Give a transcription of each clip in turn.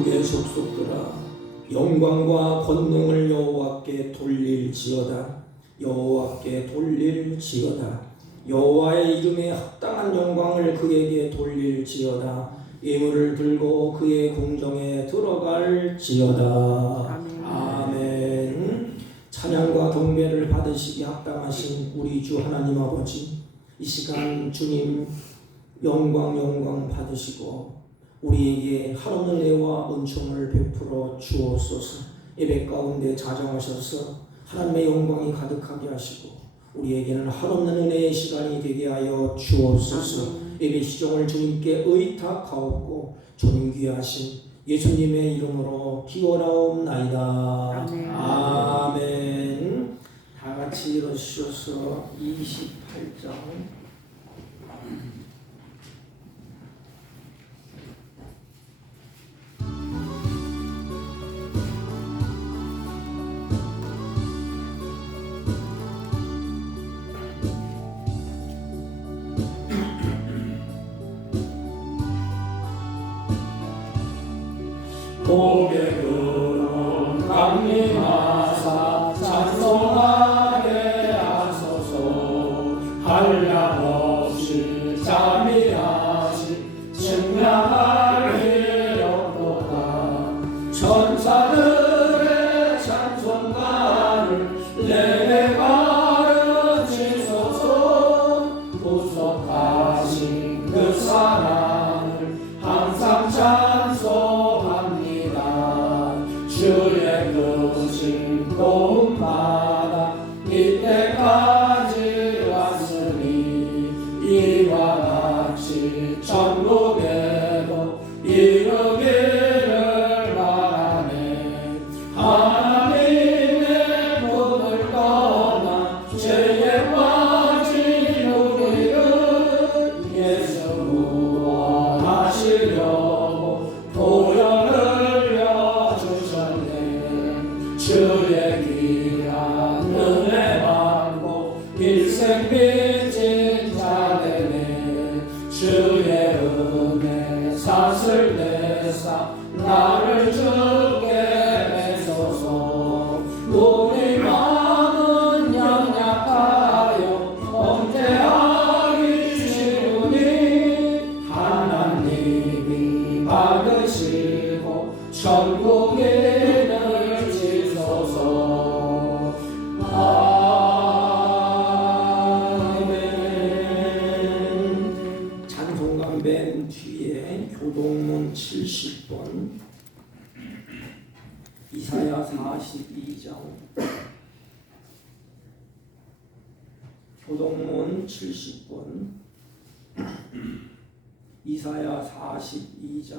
만국의 속속들아 영광과 권능을 여호와께 돌릴지어다. 여호와께 돌릴지어다. 여호와의 이름에 합당한 영광을 그에게 돌릴지어다. 예물을 들고 그의 궁정에 들어갈지어다. 아멘. 찬양과 경배를 받으시기 합당하신 우리 주 하나님 아버지, 이 시간 주님 영광 받으시고 우리에게 하루는 은혜와 은총을 베풀어 주옵소서. 예배 가운데 자정하셔서 하나님의 영광이 가득하게 하시고 우리에게는 하루는 은혜의 시간이 되게 하여 주옵소서. 예배 시종을 주님께 의탁하옵고 존귀하신 예수님의 이름으로 기원하옵나이다. 아멘. 다 같이 일어서셔서 28장 고개로 강림하사 찬송하게 하소서. 한량없이 자비하시 증량할 길 없도다. 천사들의 찬송가를 내게 가르치소서. 구속하신 그 사랑을 항상 찬송합니다. 주의 크신 도움마다 이때까지 왔으니 이와 같이 천국에도 이르기를 바라네. 하나님의 문을 떠나 죄에 빠진 우리를 예수 구원하시려고 보혈을 주의 귀한 은혜 받고 일생 빚진 자 되네. 주의 은혜 사슬 내사 나를 주께 매소서. 우리 마음은 연약하여 범죄하기 쉬우니 하나님이 받으시고 천국에 맨 뒤에 교동문 70번, 이사야 42장, 교동문 70번, 이사야 42장.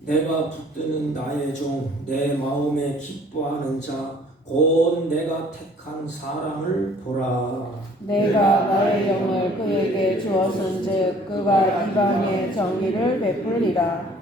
내가 붙드는 나의 종, 내 마음에 기뻐하는 자, 곧 내가 택한 사람을 보라. 내가 나의 영을 그에게 주었은즉 그가 이방의 정의를 베풀리라.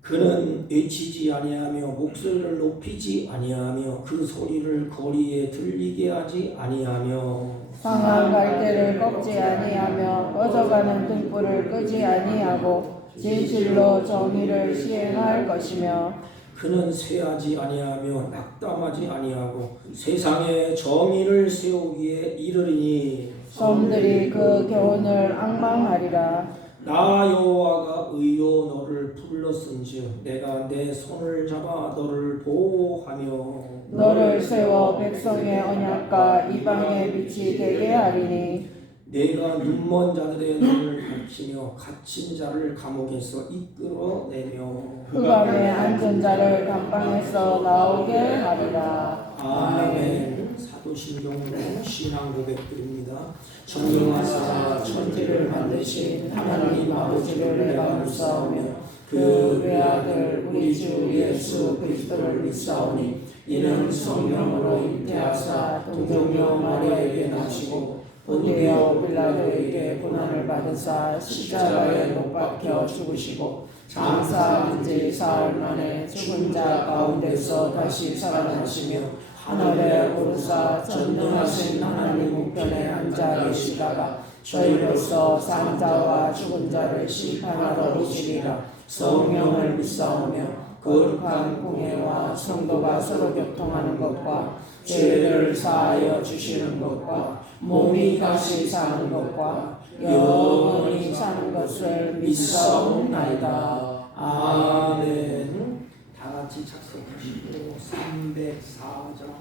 그는 외치지 아니하며 목소리를 높이지 아니하며 그 소리를 거리에 들리게 하지 아니하며 상한 갈대를 꺾지 아니하며 꺼져가는 등불을 끄지 아니하고 진실로 정의를 시행할 것이며 그는 쇠하지 아니하며 낙담하지 아니하고 세상에 정의를 세우기에 이르리니 섬들이 그 교훈을 앙망하리라. 나 여호와가 의로 너를 불렀은즉 내가 내 손을 잡아 너를 보호하며 너를 세워 백성의 언약과 이방의 빛이 되게 하리니 내가 눈먼 자들의 눈을 밝히며 갇힌 자를 감옥에서 이끌어내며 흑암에 앉은 자를 감방에서 나오게 하리라. 아멘. 사도신경으로 신앙 고백드립니다. 전능하사 천지를 만드신 하나님 아버지를 내가 믿사오며 그 외아들 우리 주 예수 그리스도를 믿사오니 이는 성령으로 잉태하사 동정녀 마리아에게 나시고 본디오 빌라도에게 고난을 받으사 십자가에 못 박혀 죽으시고 장사한 지 사흘 만에 죽은 자 가운데서 다시 살아나시며 하늘에 오르사 전능하신 하나님 우편에 앉아 계시다가 저희로서 산 자와 죽은 자를 심판하러 오시리라. 성령을 믿사오며 거룩한 공예와 성도가 서로 교통하는 것과 죄를 사하여 주시는 것과 몸이 다시 사는 것과 영원히 사는 것을 믿사옵나이다. 아멘. 다 같이 작성하시고 304장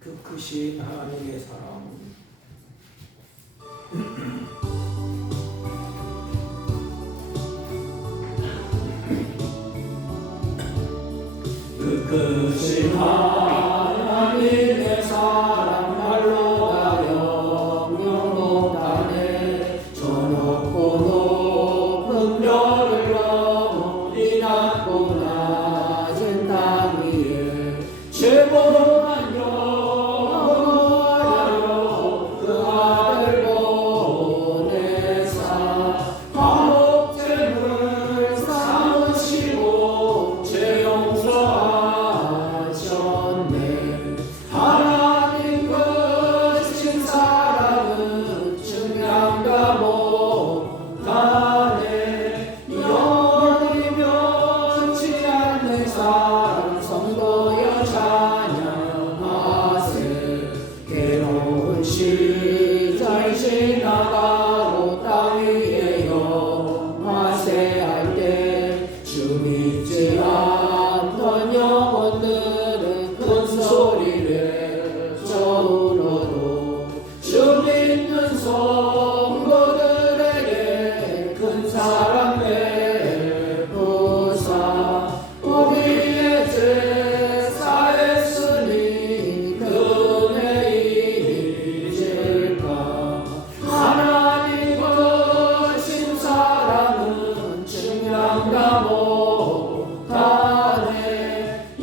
그 크신 하나님의 사랑. 그 크신 하나님의 사랑 말로 가령 못하네. 저 높고 높은 별을 넘어 이 낮고 낮은 땅 위에 최고한 영원하려 그 아들 보내사 화목제물 삼으시고 죄 용서하셨네. 하나님 크신 사랑은 증량가 못하네. 영원히 변치 않는 사랑 성도여 찬양하세. 괴로운 시절 지나가고 땅 위에 영화세 할 때 주 믿지 않던 영혼들은 큰 소리를 저울어도 주 믿는 성도들에게 큰 사랑 베푸사 우리의 죄 사했으니 그 은혜 잊을까. 하나님 크신 사랑은 증량가 못하네.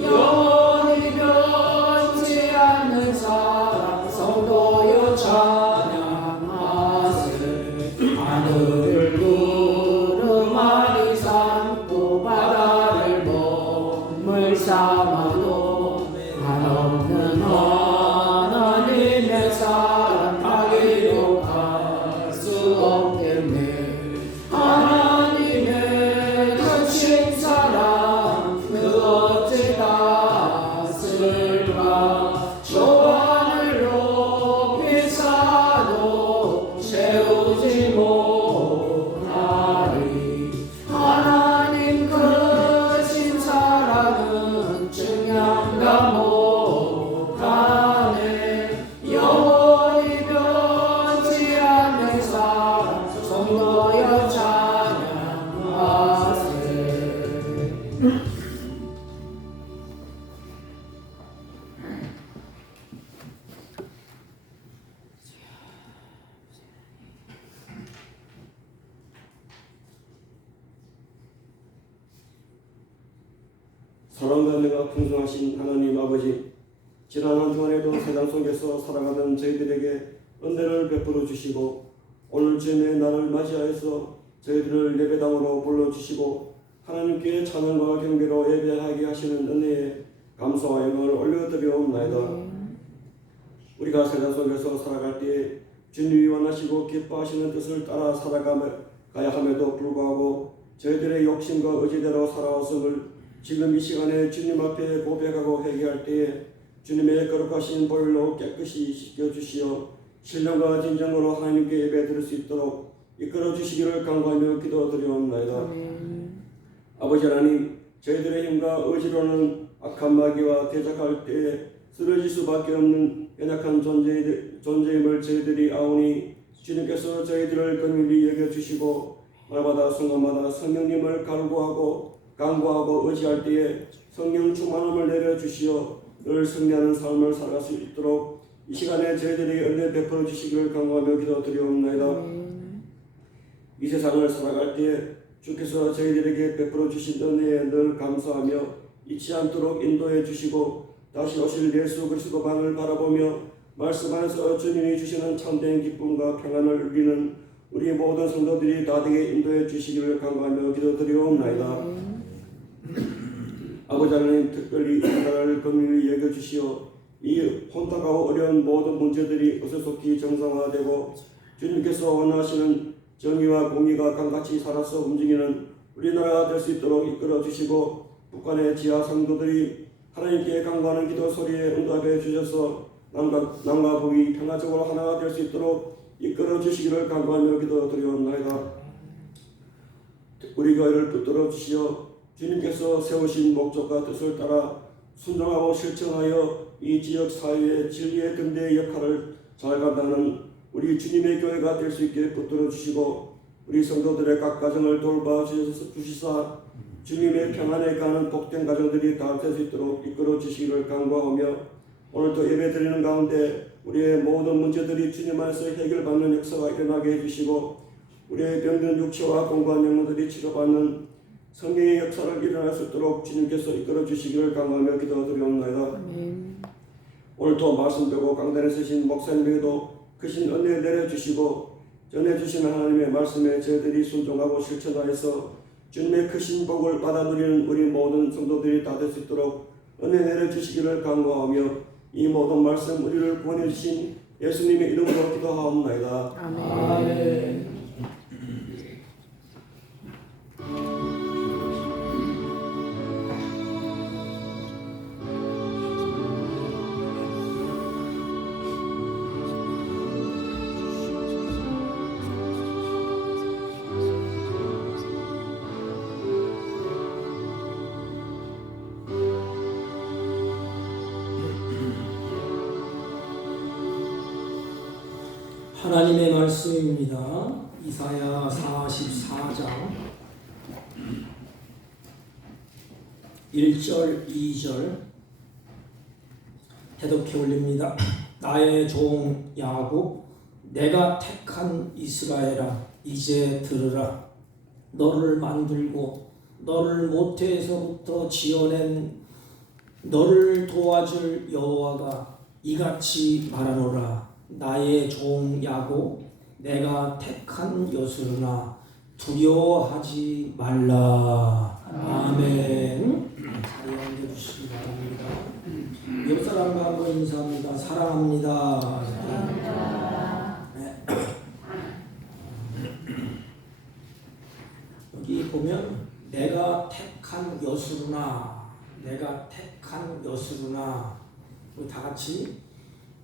영원히 변치 않는 사랑 성도여 찬양하세. 하늘을 구름 아니 삼고 바다를 몸을 삼아도 한없는 하나님의 사랑 다 기록할 수 없겠네. 하나님의 크신 사랑 그 어찌 닿았을까. 저 하늘 높이 사도 채우지 못하리. 하나님 크신 사랑은 증량가 못하네. 영원히 변치 않는 사랑 성도여 찬양하세. 사랑과 은혜가 풍성하신 하나님 아버지, 지난 한 주간에도 세상 속에서 살아가는 저희들에게 은혜를 베풀어 주시고 오늘 주님의 날을 맞이하여서 저희들을 예배당으로 불러주시고 하나님께 찬양과 경배로 예배하게 하시는 은혜에 감사와 영광을 올려드리옵나이다. 우리가 세상 속에서 살아갈 때에 주님이 원하시고 기뻐하시는 뜻을 따라 살아가야 함에도 불구하고 저희들의 욕심과 의지대로 살아왔음을 지금 이 시간에 주님 앞에 고백하고 회개할 때에 주님의 거룩하신 보혈로 깨끗이 씻겨주시어 신령과 진정으로 하나님께 예배 드릴 수 있도록 이끌어 주시기를 간구하며 기도드리옵나이다. 아버지 하나님, 저희들의 힘과 의지로는 악한 마귀와 대적할 때에 쓰러질 수밖에 없는 연약한 존재임을 저희들이 아오니 주님께서 저희들을 긍휼히 여겨주시고 날마다 순간마다 성령님을 간구하고 의지할 때에 성령 충만함을 내려주시어 늘 승리하는 삶을 살아갈 수 있도록 이 시간에 저희들에게 은혜 베풀어 주시기를 간구하며 기도드리옵나이다. 이 세상을 살아갈 때에 주께서 저희들에게 베풀어 주신 은혜에 늘 감사하며 잊지 않도록 인도해 주시고 다시 오실 예수 그리스도만을 바라보며 말씀 안에서 주님이 주시는 참된 기쁨과 평안을 누리는 우리 모든 성도들이 다 되게 인도해 주시기를 간구하며 기도드리옵나이다. 아버지 하나님, 특별히 이 나라를 긍휼히 여겨주시어 이 혼탁하고 어려운 모든 문제들이 어수속히 정상화되고 주님께서 원하시는 정의와 공의가 강같이 살아서 움직이는 우리나라가 될 수 있도록 이끌어 주시고 북한의 지하 성도들이 하나님께 간구하는 기도 소리에 응답해 주셔서 남과 북이 평화적으로 하나가 될 수 있도록 이끌어 주시기를 간구하며 기도드리옵나이다. 우리 교회를 붙들어 주시어 주님께서 세우신 목적과 뜻을 따라 순종하고 실천하여 이 지역 사회의 진리의 근대의 역할을 잘 감당하는 우리 주님의 교회가 될 수 있게 붙들어 주시고 우리 성도들의 각 가정을 돌봐 주시사 주님의 평안에 가는 복된 가정들이 다 될 수 있도록 이끌어 주시기를 간구하며 오늘도 예배드리는 가운데 우리의 모든 문제들이 주님 안에서 해결받는 역사가 일어나게 해주시고 우리의 병든 육체와 공고한 영혼들이 치료받는 성령의 역사를 일어날 수 있도록 주님께서 이끌어 주시기를 간구하며 기도드리옵나이다. 오늘도 말씀되고 강단에 서신 목사님에게도 크신 은혜 내려주시고 전해주신 하나님의 말씀에 저희들이 순종하고 실천하여서 주님의 크신 복을 받아 누리는 우리 모든 성도들이 다 될 수 있도록 은혜 내려주시기를 간구하며 이 모든 말씀 우리를 구원해 주신 예수님의 이름으로 기도하옵나이다. 아멘. 하나님의 말씀입니다. 이사야 44장 1절 2절 해독해 올립니다. 나의 종 야곱 내가 택한 이스라엘아 이제 들으라. 너를 만들고 너를 모태에서부터 지어낸 너를 도와줄 여호와가 이같이 말하노라. 나의 종 야곱 내가 택한 여수르나 두려워하지 말라. 아멘. 자리에 앉아주시기 바랍니다. 옆 사람과 한번 인사합니다. 사랑합니다. 네. 여기 보면 내가 택한 여수르나 내가 택한 여수르나 우리 다 같이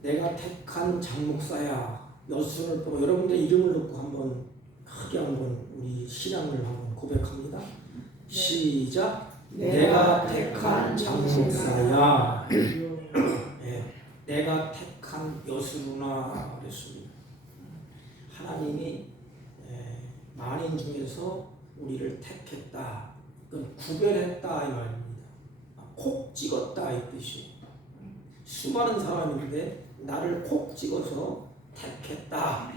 내가 택한 장목사야 여순을 보고 여러분들 이름을 넣고 한번 크게 한번 우리 신앙을 한번 고백합니다. 시작. 내가 택한 장목사야. 네, 내가 택한 여수구나 그랬습니다. 하나님이 만인 중에서 우리를 택했다. 그건 구별했다 이 말입니다. 콕 찍었다 이 뜻이에요. 수많은 사람인데 나를 콕 찍어서 택했다.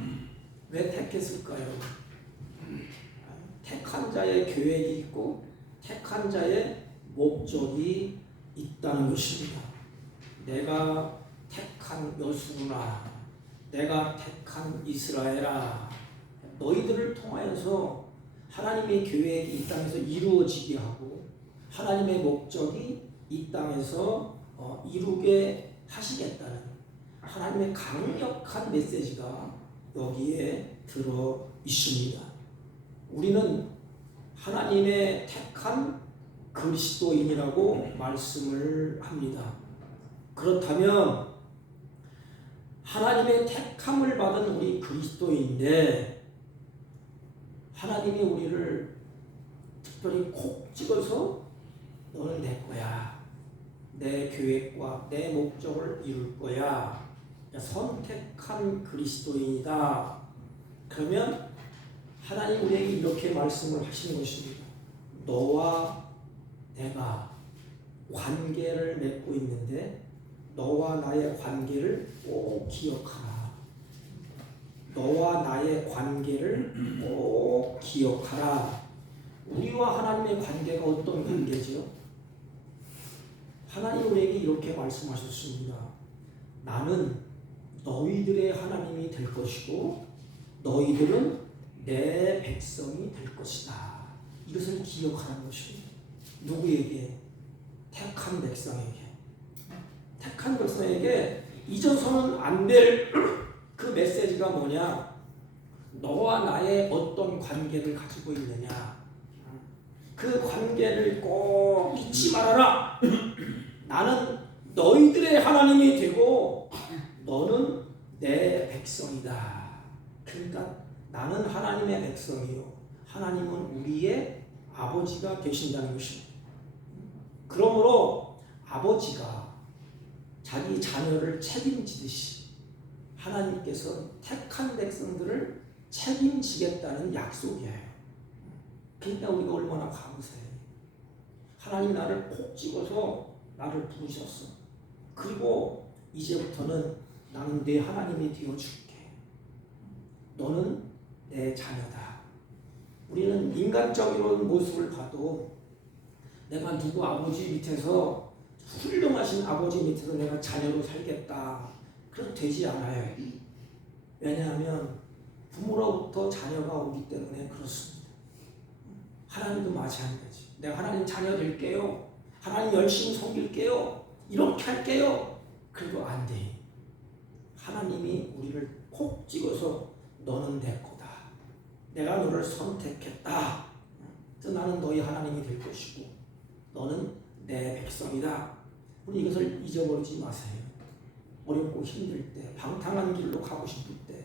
왜 택했을까요? 택한 자의 계획이 있고 택한 자의 목적이 있다는 것입니다. 내가 택한 여수구나. 내가 택한 이스라엘아. 너희들을 통하여서 하나님의 계획이 이 땅에서 이루어지게 하고 하나님의 목적이 이 땅에서 이루게 하시겠다는 하나님의 강력한 메시지가 여기에 들어 있습니다. 우리는 하나님의 택한 그리스도인이라고 말씀을 합니다. 그렇다면 하나님의 택함을 받은 우리 그리스도인인데 하나님이 우리를 특별히 콕 찍어서 너는 내 거야. 내 계획과 내 목적을 이룰 거야. 선택한 그리스도인이다. 그러면 하나님 우리에게 이렇게 말씀을 하시는 것입니다. 너와 내가 관계를 맺고 있는데 너와 나의 관계를 꼭 기억하라. 너와 나의 관계를 꼭 기억하라. 우리와 하나님의 관계가 어떤 관계죠? 하나님 우리에게 이렇게 말씀하셨습니다. 나는 너희들의 하나님이 될 것이고 너희들은 내 백성이 될 것이다. 이것을 기억하라는 것입니다. 누구에게? 택한 백성에게. 택한 백성에게 잊어서는 안 될 그 메시지가 뭐냐? 너와 나의 어떤 관계를 가지고 있느냐? 그 관계를 꼭 잊지 말아라. 나는 너희들의 하나님이 되고 너는 내 백성이다. 그러니까 나는 하나님의 백성이요, 하나님은 우리의 아버지가 되신다는 것입니다. 그러므로 아버지가 자기 자녀를 책임지듯이 하나님께서 택한 백성들을 책임지겠다는 약속이에요. 그러니까 우리가 얼마나 감사해요. 하나님 나를 콕 집어서 나를 부르셨어. 그리고 이제부터는 나는 네 하나님이 되어줄게. 너는 내 자녀다. 우리는 인간적인 모습을 봐도 내가 누구 아버지 밑에서, 훌륭하신 아버지 밑에서 내가 자녀로 살겠다, 그래도 되지 않아요. 왜냐하면 부모로부터 자녀가 오기 때문에 그렇습니다. 하나님도 마찬가지. 내가 하나님 자녀 될게요, 하나님 열심히 섬길게요, 이렇게 할게요, 그래도 안 돼. 하나님이 우리를 콕 찍어서 너는 내 거다, 내가 너를 선택했다, 그래서 나는 너희 하나님이 될 것이고 너는 내 백성이다. 우리 이것을 잊어버리지 마세요. 어렵고 힘들 때, 방탕한 길로 가고 싶을 때,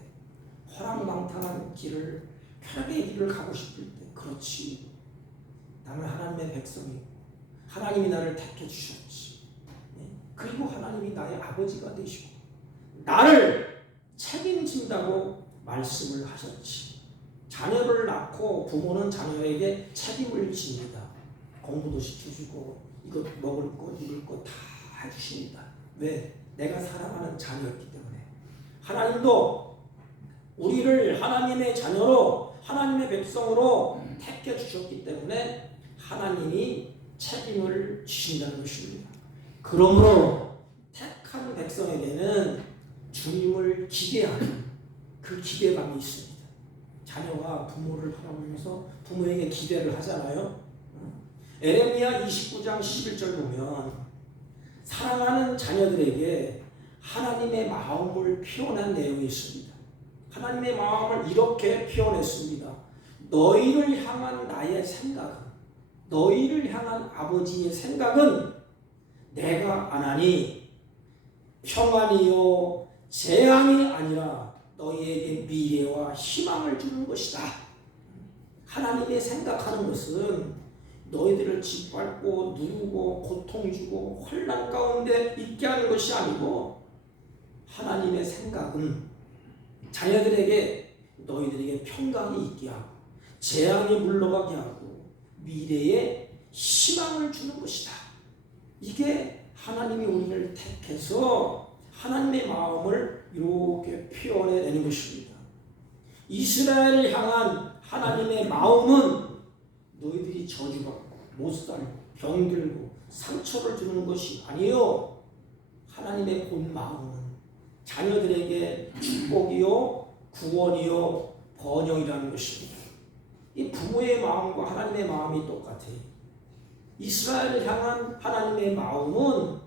허랑방탕한 길을, 쾌락의 길을 가고 싶을 때, 그렇지, 나는 하나님의 백성이고 하나님이 나를 택해 주셨지. 그리고 하나님이 나의 아버지가 되시고 나를 책임진다고 말씀을 하셨지. 자녀를 낳고 부모는 자녀에게 책임을 집니다. 공부도 시켜주고 이것 먹을 것, 입을 것 다 해주십니다. 왜? 내가 사랑하는 자녀였기 때문에. 하나님도 우리를 하나님의 자녀로, 하나님의 백성으로 택해 주셨기 때문에 하나님이 책임을 지신다는 것입니다. 그러므로 택한 백성에게는 주님을 기대하는 그 기대감이 있습니다. 자녀가 부모를 바라보면서 부모에게 기대를 하잖아요. 에레미야 29장 11절 보면 사랑하는 자녀들에게 하나님의 마음을 표현한 내용이 있습니다. 하나님의 마음을 이렇게 표현했습니다. 너희를 향한 나의 생각은, 너희를 향한 아버지의 생각은 내가 안 하니 평안이요 재앙이 아니라 너희에게 미래와 희망을 주는 것이다. 하나님의 생각하는 것은 너희들을 짓밟고 누르고 고통 주고 혼란 가운데 있게 하는 것이 아니고, 하나님의 생각은 자녀들에게, 너희들에게 평강이 있게 하고 재앙이 물러가게 하고 미래에 희망을 주는 것이다. 이게 하나님이 우리를 택해서 하나님의 마음을 이렇게 표현해내는 것입니다. 이스라엘을 향한 하나님의 마음은 너희들이 저주받고 못살고 병들고 상처를 주는 것이 아니요, 하나님의 본 마음은 자녀들에게 축복이요 구원이요 번영이라는 것입니다. 이 부모의 마음과 하나님의 마음이 똑같아요. 이스라엘을 향한 하나님의 마음은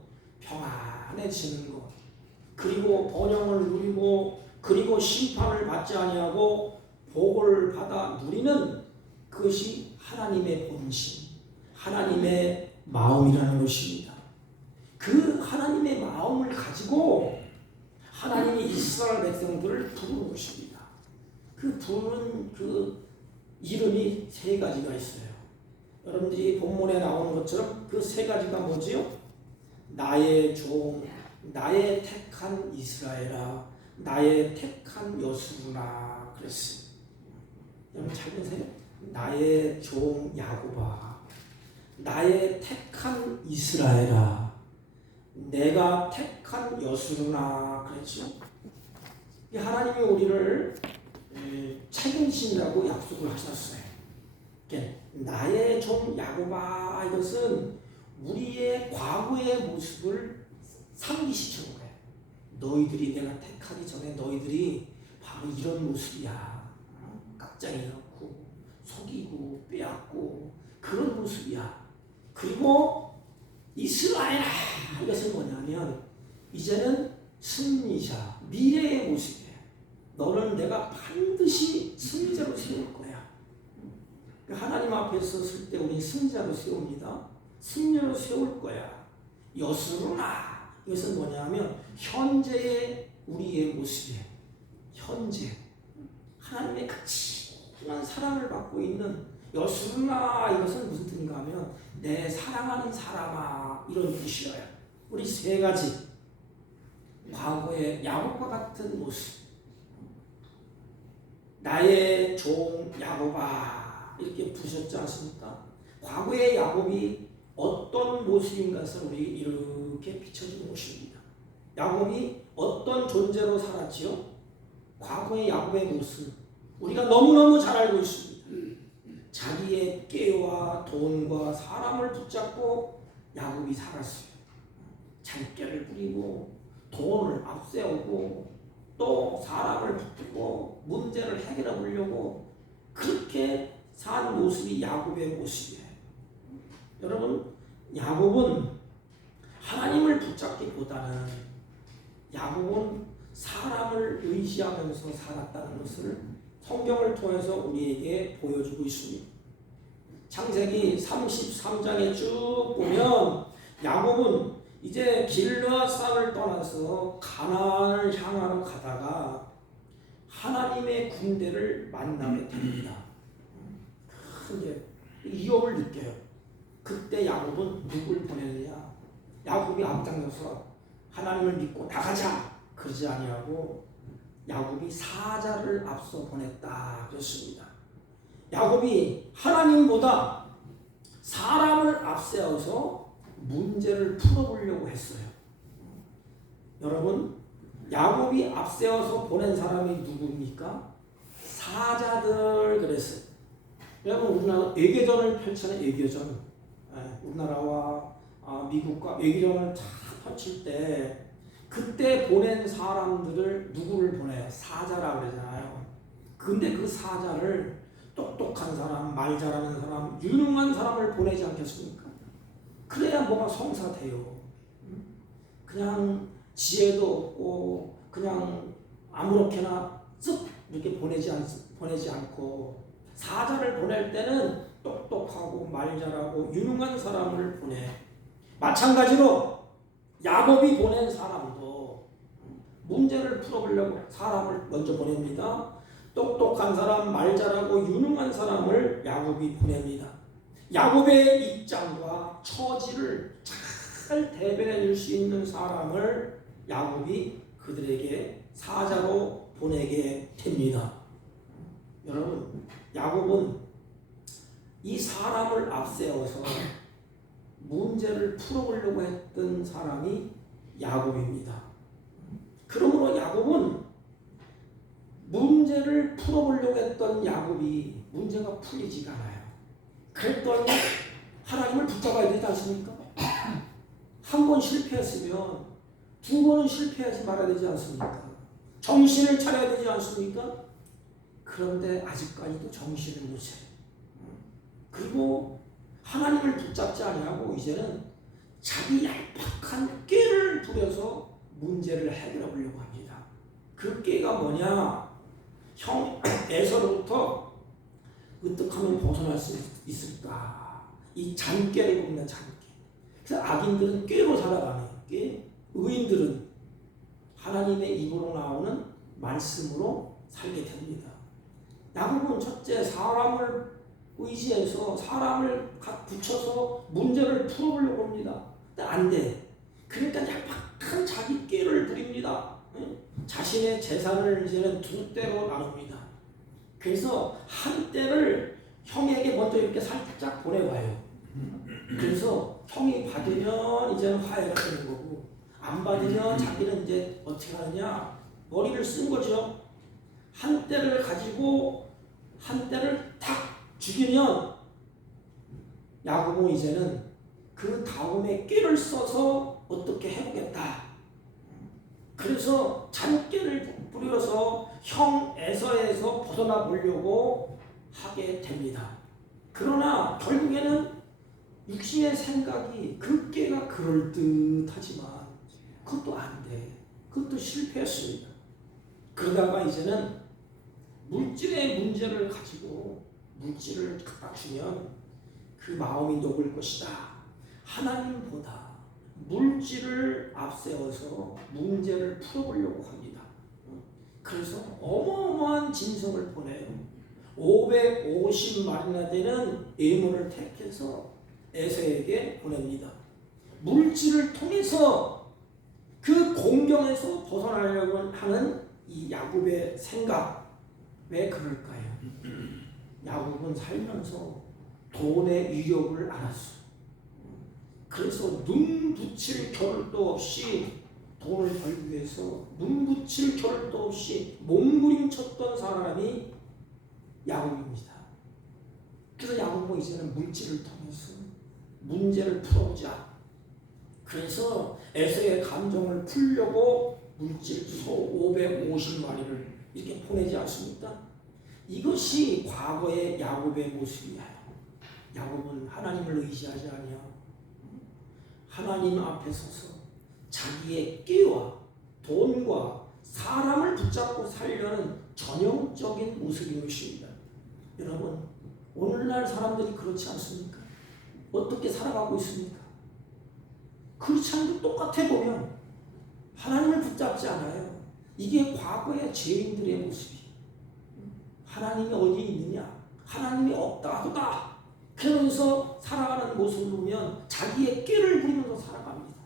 평안해지는 것, 그리고 번영을 누리고, 그리고 심판을 받지 아니하고 복을 받아 누리는 그것이 하나님의 본심, 하나님의 마음이라는 것입니다. 그 하나님의 마음을 가지고 하나님이 이스라엘 백성들을 부르는 것입니다. 그 부르는 그 이름이 세 가지가 있어요. 여러분들이 본문에 나오는 것처럼 그 세 가지가 뭐지요? 나의 종, 나의 택한 이스라엘아, 나의 택한 여수구나 그랬어요. 여러분 잘 보세요. 나의 종 야곱아, 나의 택한 이스라엘아, 내가 택한 여수구나 그랬죠. 하나님이 우리를 책임진다고 약속을 하셨어요. 나의 종 야곱아, 이것은 우리의 과거의 모습을 상기시키는 거예요. 너희들이 내가 택하기 전에 너희들이 바로 이런 모습이야. 깍장이 넣고 속이고 빼앗고 그런 모습이야. 그리고 이스라엘아, 이것은 뭐냐면 이제는 승리자, 미래의 모습이에요. 너를 내가 반드시 승리자로 세울 거야. 하나님 앞에 섰을 때 우리 승자로 세웁니다. 승리로 세울 거야. 여스루나, 이것은 뭐냐면 현재의 우리의 모습이에요. 현재 하나님의 극진한 사랑을 받고 있는 여스루나, 이것은 무슨 뜻인가 하면 내 사랑하는 사람아, 이런 뜻이에요. 우리 세 가지, 과거의 야곱과 같은 모습, 나의 종 야곱아, 이렇게 부르셨지 않습니까? 과거의 야곱이 어떤 모습인 것을 우리 이렇게 비춰주는 것입니다. 야곱이 어떤 존재로 살았지요? 과거의 야곱의 모습 우리가 너무너무 잘 알고 있습니다. 자기의 꾀와 돈과 사람을 붙잡고 야곱이 살았어요. 잔꾀를 부리고 돈을 앞세우고 또 사람을 붙들고 문제를 해결해 보려고 그렇게 산 모습이 야곱의 모습이에요. 여러분, 야곱은 하나님을 붙잡기보다는 야곱은 사람을 의지하면서 살았다는 것을 성경을 통해서 우리에게 보여주고 있습니다. 창세기 33장에 쭉 보면 야곱은 이제 길르앗산을 떠나서 가나안을 향하러 가다가 하나님의 군대를 만나게 됩니다. 큰 위협을 느껴요. 그때 야곱은 누굴 보내느냐? 야곱이 앞장서서 하나님을 믿고 나가자 그러지 아니하고 야곱이 사자를 앞서 보냈다 그랬습니다. 야곱이 하나님보다 사람을 앞세워서 문제를 풀어보려고 했어요. 여러분, 야곱이 앞세워서 보낸 사람이 누구입니까? 사자들 그랬어요. 여러분, 우리나라 외교전을 펼치는 외교전, 우리나라와 미국과 외교전을 다 펼칠 때 그때 보낸 사람들을 누구를 보내요? 사자라고 그러잖아요. 근데 그 사자를 똑똑한 사람, 말 잘하는 사람, 유능한 사람을 보내지 않겠습니까? 그래야 뭐가 성사돼요. 그냥 지혜도 없고 그냥 아무렇게나 쓱 이렇게 보내지 않고 사자를 보낼 때는 똑똑하고 말 잘하고 유능한 사람을 보내. 마찬가지로 야곱이 보낸 사람도 문제를 풀어보려고 사람을 먼저 보냅니다. 똑똑한 사람, 말 잘하고 유능한 사람을 야곱이 보냅니다. 야곱의 입장과 처지를 잘 대변해 줄 수 있는 사람을 야곱이 그들에게 사자로 보내게 됩니다. 여러분, 야곱은 이 사람을 앞세워서 문제를 풀어보려고 했던 사람이 야곱입니다. 그러므로 야곱은 문제를 풀어보려고 했던 야곱이 문제가 풀리지가 않아요. 그랬더니 하나님을 붙잡아야 되지 않습니까? 한 번 실패했으면 두 번은 실패하지 말아야 되지 않습니까? 정신을 차려야 되지 않습니까? 그런데 아직까지도 정신을 못 차려요. 그리고 하나님을 붙잡지 아니하고 이제는 자기 얄팍한 꾀를 부려서 문제를 해결해 보려고 합니다. 그 꾀가 뭐냐? 형 에서로부터 어떻게 하면 벗어날 수 있을까? 이 잔꾀를 부리는 잔꾀. 그래서 악인들은 꾀로 살아가네요. 꾀. 의인들은 하나님의 입으로 나오는 말씀으로 살게 됩니다. 야곱은 첫째 사람을 의지해서 사람을 붙여서 문제를 풀어보려고 합니다. 근데 안 돼. 그러니까 얄팍한 자기 꾀를 부립니다. 자신의 재산을 이제는 두 대로 나눕니다. 그래서 한 대를 형에게 먼저 이렇게 살짝 보내봐요. 그래서 형이 받으면 이제는 화해가 되는 거고 안 받으면 자기는 이제 어떻게 하느냐? 머리를 쓴 거죠. 한 대를 가지고 한 대를 탁 죽이면 야곱은 이제는 그 다음에 꾀를 써서 어떻게 해보겠다. 그래서 잔꾀를 부려서 형 에서에서 벗어나 보려고 하게 됩니다. 그러나 결국에는 육신의 생각이 그 꾀가 그럴듯하지만 그것도 안 돼. 그것도 실패했습니다. 그러다가 이제는 물질의 문제를 가지고 물질을 갖다 주면 그 마음이 녹을 것이다. 하나님보다 물질을 앞세워서 문제를 풀어보려고 합니다. 그래서 어마어마한 짐승을 보내요. 550마리나 되는 예물을 택해서 에서에게 보냅니다. 물질을 통해서 그 공경에서 벗어나려고 하는 이 야곱의 생각, 왜 그럴까요? 야곱은 살면서 돈의 위력을 알았어. 그래서 눈 붙일 겨를도 없이 돈을 벌기 위해서 눈 붙일 겨를도 없이 몸부림쳤던 사람이 야곱입니다. 그래서 야곱은 이제는 물질을 통해서 문제를 풀어보자. 그래서 에서의 감정을 풀려고 물질 소 550마리를 이렇게 보내지 않습니까? 이것이 과거의 야곱의 모습이에요. 야곱은 하나님을 의지하지 아니하고 하나님 앞에 서서 자기의 끼와 돈과 사람을 붙잡고 살려는 전형적인 모습인 것입니다. 여러분, 오늘날 사람들이 그렇지 않습니까? 어떻게 살아가고 있습니까? 그렇지 않고 똑같아 보면 하나님을 붙잡지 않아요. 이게 과거의 죄인들의 모습이에요. 하나님이 어디 있느냐? 하나님이 없다 하도다. 그러면서 살아가는 모습을 보면 자기의 꾀를 부리면서 살아갑니다.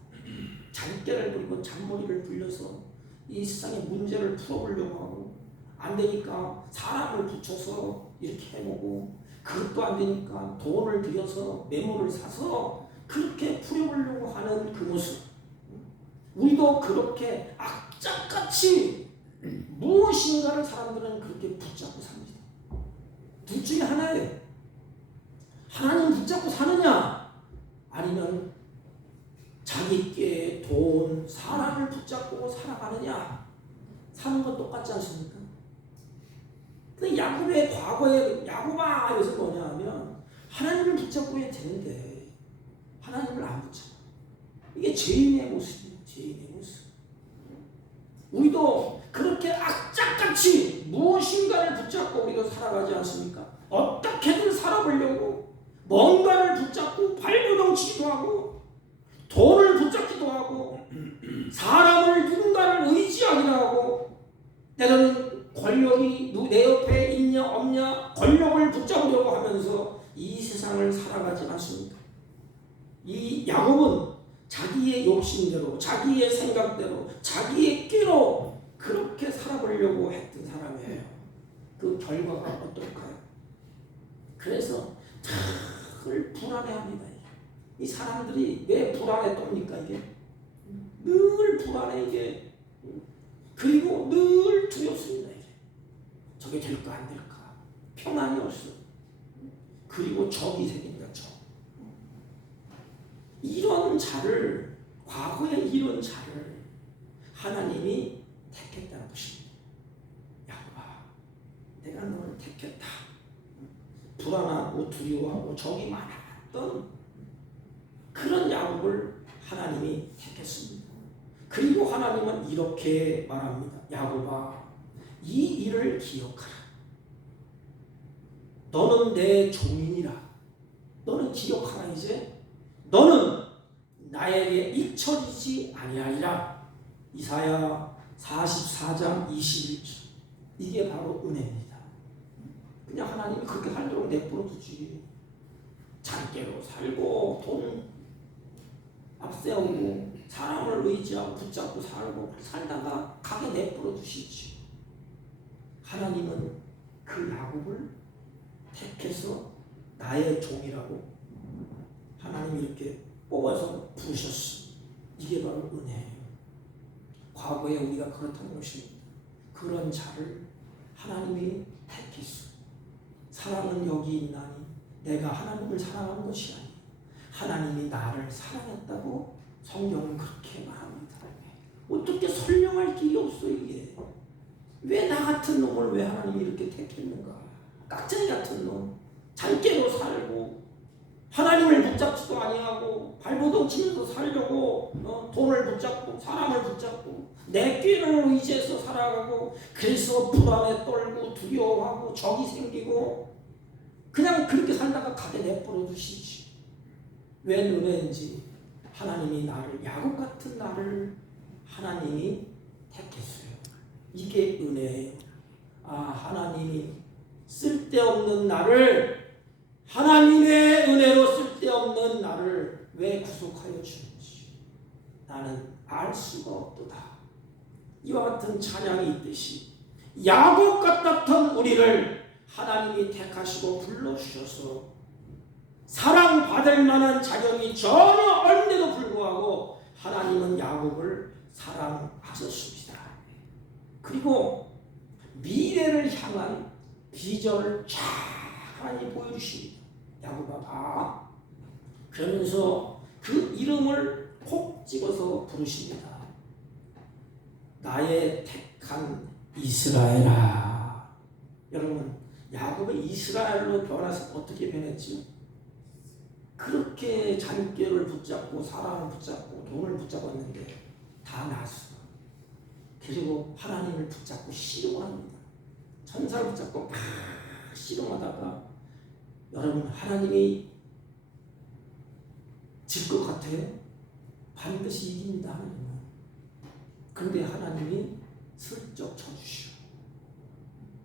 자기 꾀를 부리고 잔머리를 불려서 이 세상의 문제를 풀어보려고 하고, 안 되니까 사람을 붙여서 이렇게 해보고, 그것도 안 되니까 돈을 들여서 메모를 사서 그렇게 풀어보려고 하는 그 모습. 우리도 그렇게 악착같이 무엇인가를 사람들은 그렇게 붙잡고 삽니다. 둘 중에 하나예요. 하나님 붙잡고 사느냐, 아니면 자기께 돈, 사람을 붙잡고 살아가느냐. 사는 건 똑같지 않습니까? 근데 야곱의 과거에 야곱아 여기서 뭐냐 하면 하나님을 붙잡고 해야 되는데 하나님을 안 붙잡아. 이게 죄인의 모습이에요. 죄인의 모습. 우리도 그렇게 악착같이 무엇인가를 붙잡고 우리가 살아가지 않습니까? 어떻게든 살아보려고 뭔가를 붙잡고 발버둥치기도 하고 돈을 붙잡기도 하고 사람을 누군가를 의지하기도 하고 때로는 권력이 내 옆에 있냐 없냐 권력을 붙잡으려고 하면서 이 세상을 살아가지 않습니까? 이 야곱은 자기의 욕심대로 자기의 생각대로 자기의 꾀로 그렇게 살아보려고 했던 사람이에요. 그 결과가 어떨까요? 그래서 늘 불안해합니다. 이 사람들이 왜 불안했답니까? 이게 늘 불안해. 이게 그리고 늘 두렵습니다. 이게 저게 될까 안 될까 평안이 없어. 그리고 적이 생깁니다. 적. 이런 자를, 과거에 이런 자를 하나님이 택했다는 것입니다. 야곱아, 내가 너를 택했다. 불안하고 두려워하고 적이 많았던 그런 야곱을 하나님이 택했습니다. 그리고 하나님은 이렇게 말합니다. 야곱아, 이 일을 기억하라. 너는 내 종이니라. 너는 기억하라. 이제 너는 나에게 잊혀지지 아니하리라. 이사야 44장 21절. 이게 바로 은혜입니다. 그냥 하나님이 그렇게 하도록 내버려 두지. 잔꾀로 살고 돈 앞세우고 사람을 의지하고 붙잡고 살다가 가게 내버려 두시지. 하나님은 그 야곱을 택해서 나의 종이라고 하나님이 이렇게 뽑아서 부르셨어. 이게 바로 은혜예요. 과거에 우리가 그렇다는 것입니다. 그런 자를 하나님이 택했어. 사랑은 여기 있나니 내가 하나님을 사랑하는 것이 아니야. 하나님이 나를 사랑했다고 성경은 그렇게 말합니다. 어떻게 설명할 길이 없어. 이게 왜 나 같은 놈을 왜 하나님이 이렇게 택했는가. 깍쟁이 같은 놈, 잔깨로 살고 하나님을 붙잡지도 아니하고 발버둥 치면서 살려고 돈을 붙잡고 사람을 붙잡고 내 꾀를 의지해서 살아가고 그래서 불안에 떨고 두려워하고 적이 생기고 그냥 그렇게 살다가 가게 내버려 두시지. 왜 은혜인지 하나님이 나를 야곱 같은 나를 하나님이 택했어요. 이게 은혜예요. 하나님이 쓸데없는 나를 하나님의 은혜로 쓸데없는 나를 왜 구속하여 주는지 나는 알 수가 없도다. 이와 같은 찬양이 있듯이 야곱 같았던 우리를 하나님이 택하시고 불러주셔서 사랑받을 만한 자격이 전혀 없는데도 불구하고 하나님은 야곱을 사랑하셨습니다. 그리고 미래를 향한 비전을 쫙 하나님이 보여주십니다. 야곱아 봐. 그러면서 그 이름을 콕 집어서 부르십니다. 나의 택한 이스라엘아. 여러분 야곱은 이스라엘로 변해서 어떻게 변했지요? 그렇게 잔꾀를 붙잡고 사람을 붙잡고 돈을 붙잡았는데 다 났어. 그리고 하나님을 붙잡고 씨름합니다. 천사를 붙잡고 막 씨름하다가 여러분 하나님이 질 것 같아요? 반드시 이깁니다. 하나님은. 그런데 하나님이 슬쩍 쳐주시오.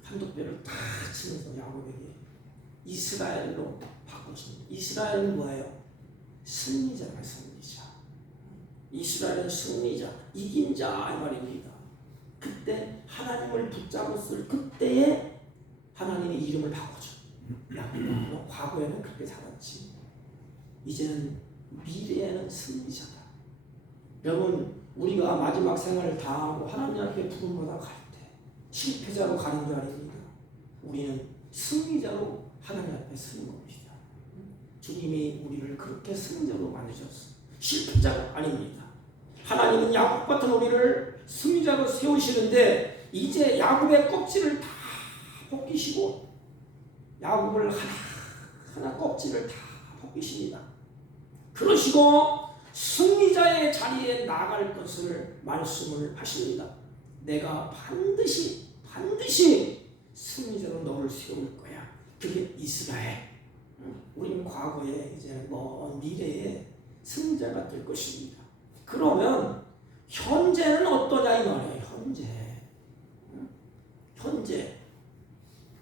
한두 배를 다 치면서 야곱에게 이스라엘로 바꿔줍니다. 이스라엘은 뭐예요? 승리자가 승리자. 이스라엘은 승리자, 이긴 자 이 말입니다. 그때 하나님을 붙잡았을 그때에 하나님이 이름을 바꿔줘. 야곱아, 너 과거에는 그렇게 살았지. 이제는 미래에는 승리자다. 여러분 우리가 마지막 생활을 다 하고 하나님 앞에 부름받아 갈 때 실패자로 가는 게 아닙니다. 우리는 승리자로 하나님 앞에 서는 겁니다. 주님이 우리를 그렇게 승리자로 만드셨어요. 실패자가 아닙니다. 하나님은 야곱 같은 우리를 승리자로 세우시는데 이제 야곱의 껍질을 다 벗기시고 야곱을 하나 껍질을 다 벗기십니다. 그러시고 승리자의 자리에 나갈 것을 말씀을 하십니다. 내가 반드시 승리자로 너를 세울 거야. 그게 이스라엘. 우리는 과거에 이제 먼 미래에 승자가 될 것입니다. 그러면 현재는 어떠냐 이 말이에요. 현재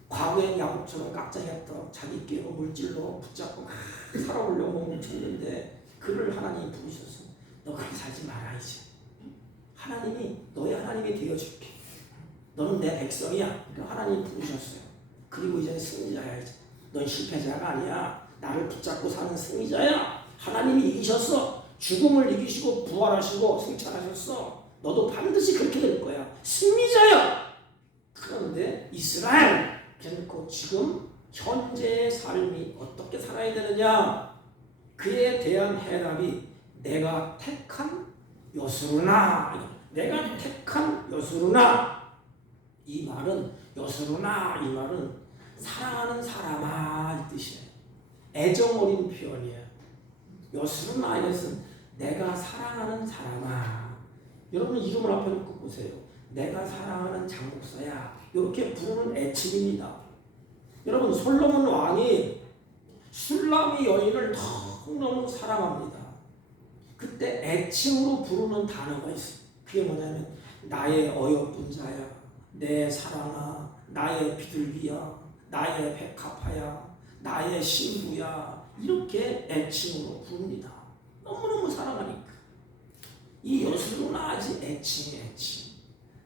과거엔 야곱처럼 깍쟁이였던 자기 깨로 물질로 붙잡고 막 살아오려고 몸을 쳤는데 그를 하나님이 부르셔서 너 그렇게 살지 마라 이제. 하나님이 너의 하나님이 되어줄게. 너는 내 백성이야. 그러니까 하나님이 부르셨어요. 그리고 이제 승리자야 이제. 넌 실패자가 아니야. 나를 붙잡고 사는 승리자야. 하나님이 이기셨어. 죽음을 이기시고 부활하시고 승천하셨어. 너도 반드시 그렇게 될 거야. 승리자야. 그런데 이스라엘 결코 지금 현재의 삶이 어떻게 살아야 되느냐? 그에 대한 해답이 내가 택한 여수르나. 내가 택한 여수르나. 이 말은 여수르나 이 말은 사랑하는 사람아 이 뜻이에요. 애정 어린 표현이에요. 여수르나 이것은 내가 사랑하는 사람아. 여러분 이름을 앞에 놓고 보세요. 내가 사랑하는 장목사야. 이렇게 부르는 애칭입니다. 여러분 솔로몬 왕이 술람이 여인을 너무너무 사랑합니다. 그때 애칭으로 부르는 단어가 있어요. 그게 뭐냐면 나의 어여쁜 자야, 내 사랑아, 나의 비둘기야, 나의 백합화야, 나의 신부야. 이렇게 애칭으로 부릅니다. 너무너무 사랑하니까. 이 여수르나 아직 애칭.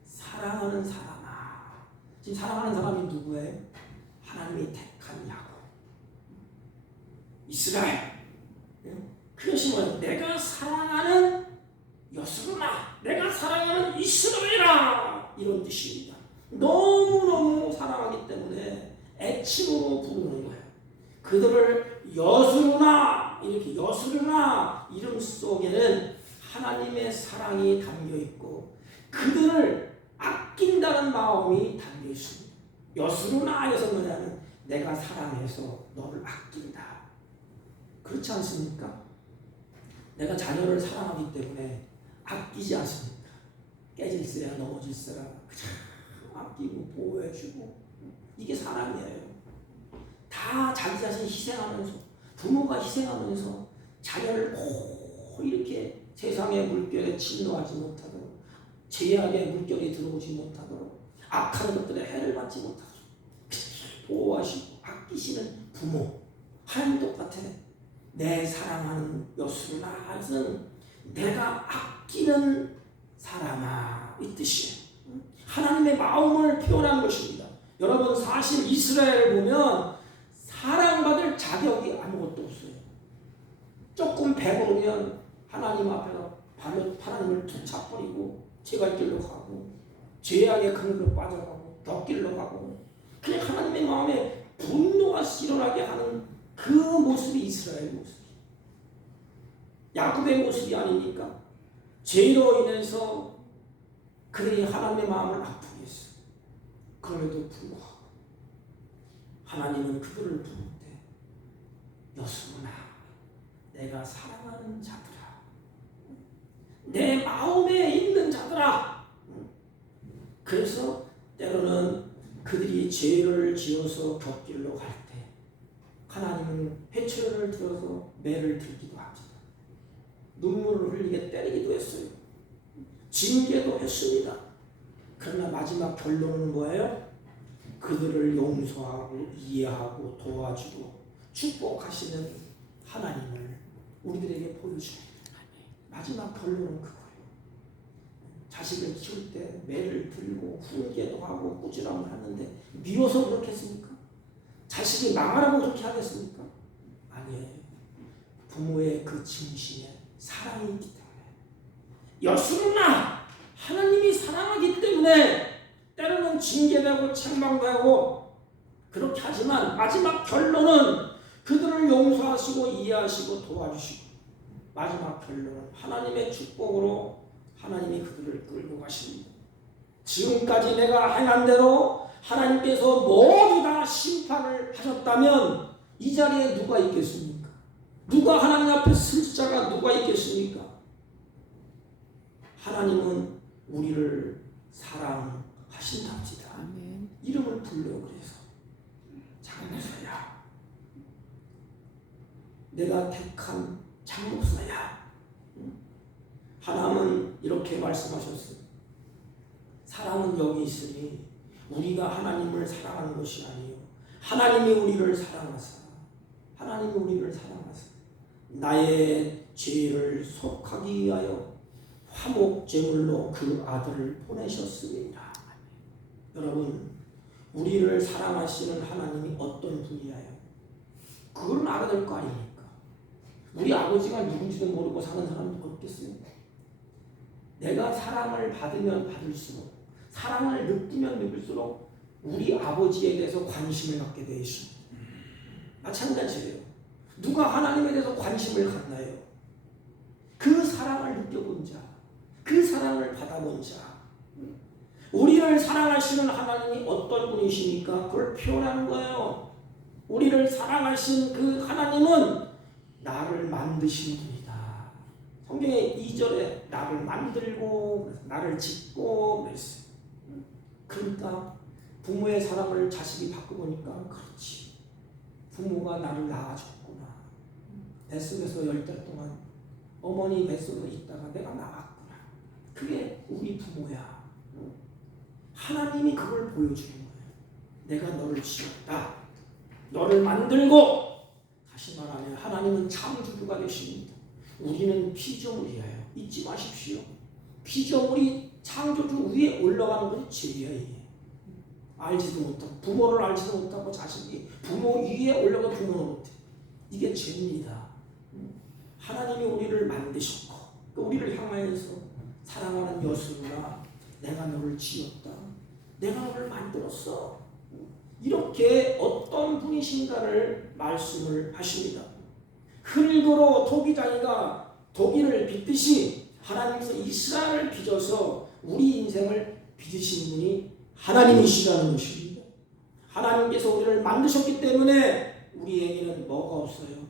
사랑하는 사람아. 지금 사랑하는 사람이 누구예요? 하나님이 택한 야곱. 이스라엘. 그것이 뭐예요? 내가 사랑하는 여수르나. 내가 사랑하는 이스라엘아. 이런 뜻입니다. 너무너무 사랑하기 때문에 애칭으로 부르는 거예요. 그들을 여수르나. 이렇게 여수르나 이름 속에는 하나님의 사랑이 담겨 있고 그들을 아낀다는 마음이 담겨 있습니다. 여수르나에서 뭐냐면 내가 사랑해서 너를 아낀다. 그렇지 않습니까? 내가 자녀를 사랑하기 때문에 아끼지 않습니까? 깨질세야 넘어질세라 그냥 아끼고 보호해주고 이게 사랑이에요. 다 자기 자신 희생하면서 부모가 희생하면서 자녀를 꼭 이렇게 세상의 물결에 침노하지 못하도록 죄악의 물결이 들어오지 못하도록 악한 것들에 해를 받지 못하도록 보호하시고 아끼시는 부모 하나님 똑같아. 내 사랑하는 여수나는 내가 아끼는 사람아 이 뜻이에요. 하나님의 마음을 표현한 것입니다. 여러분 사실 이스라엘을 보면 사랑받을 자격이 아무것도 없어요. 조금 배부르면 하나님 앞에서 하나님을 툭 차버리고 제갈 길로 가고 죄악의 근거로 빠져가고 덕길로 가고 그냥 하나님의 마음에 분노가 일어나게 하는 그 모습이 이스라엘 모습이에요. 야곱의 모습이 아니니까 죄로 인해서 그들이 하나님의 마음을 아프게 했어요. 그럼에도 불구하고 하나님은 그들을 부를 때 여수구나 내가 사랑하는 자들아 내 마음에 있는 자들아. 그래서 때로는 그들이 죄를 지어서 곁길로 갈 때 하나님은 회초리를 들어서 매를 들기도 합니다. 눈물을 흘리게 때리기도 했어요. 징계도 했습니다. 그러나 마지막 결론은 뭐예요? 그들을 용서하고 이해하고 도와주고 축복하시는 하나님을 우리들에게 보여줍니다. 마지막 결론은 그거예요. 자식을 키울 때 매를 들고 훈계도 하고 꾸지람을 하는데 미워서 그렇겠습니까? 자식이 망하라고 그렇게 하겠습니까? 아니에요. 부모의 그 진심에 사랑이 있기 때문에 여수나 하나님이 사랑하기 때문에 때로는 징계되고 책망되고 그렇게 하지만 마지막 결론은 그들을 용서하시고 이해하시고 도와주시고 마지막 결론은 하나님의 축복으로 하나님이 그들을 끌고 가십니다. 지금까지 내가 행한 대로 하나님께서 모두 다 심판을 하셨다면 이 자리에 누가 있겠습니까? 누가 하나님 앞에 설 자가 누가 있겠습니까? 하나님은 우리를 사랑하신답니다. 아멘. 이름을 불러요. 그래서 장목사야 내가 택한 장목사야. 하나님은 이렇게 말씀하셨어요. 사랑은 여기 있으니 우리가 하나님을 사랑하는 것이 아니요 하나님이 우리를 사랑하사 나의 죄를 속하기 위하여 화목제물로 그 아들을 보내셨습니다. 여러분 우리를 사랑하시는 하나님이 어떤 분이에요? 그걸 알아야 될 거 아닙니까? 우리 아버지가 누군지도 모르고 사는 사람도 없겠어요? 내가 사랑을 받으면 받을수록 사랑을 느끼면 느낄수록 우리 아버지에 대해서 관심을 갖게 되어 있습니다. 마찬가지예요. 누가 하나님에 대해서 관심을 갖나요? 그 사랑을 느껴본 자, 그 사랑을 받아본 자. 우리를 사랑하시는 하나님이 어떤 분이십니까? 그걸 표현하는 거예요. 우리를 사랑하신 그 하나님은 나를 만드신 분이다. 성경에 2절에 나를 만들고 나를 짓고 그랬어요. 그러니까 부모의 사랑을 자식이 받고 보니까 그렇지. 부모가 나를 낳아줬구나. 뱃속에서 10달 동안 어머니 뱃속에 있다가 내가 나왔구나. 그게 우리 부모야. 하나님이 그걸 보여주는 거예요. 내가 너를 지었다. 너를 만들고 다시 말하면 하나님은 창조주가 되십니다. 우리는 피조물이에요. 잊지 마십시오. 피조물이 창조주 위에 올라가는 것이 죄예요. 알지도 못하고 부모를 알지도 못하고 자식이 부모 위에 올라가 부모는 못해. 이게 죄입니다. 하나님이 우리를 만드셨고 우리를 향하여서 사랑하는 여수나 내가 너를 지었다. 내가 너를 만들었어. 이렇게 어떤 분이신가를 말씀을 하십니다. 흙으로 토기장이가 토기를 빚듯이 하나님께서 이스라엘을 빚어서 우리 인생을 빚으신 분이 하나님이시라는 것입니다. 하나님께서 우리를 만드셨기 때문에 우리에게는 뭐가 없어요?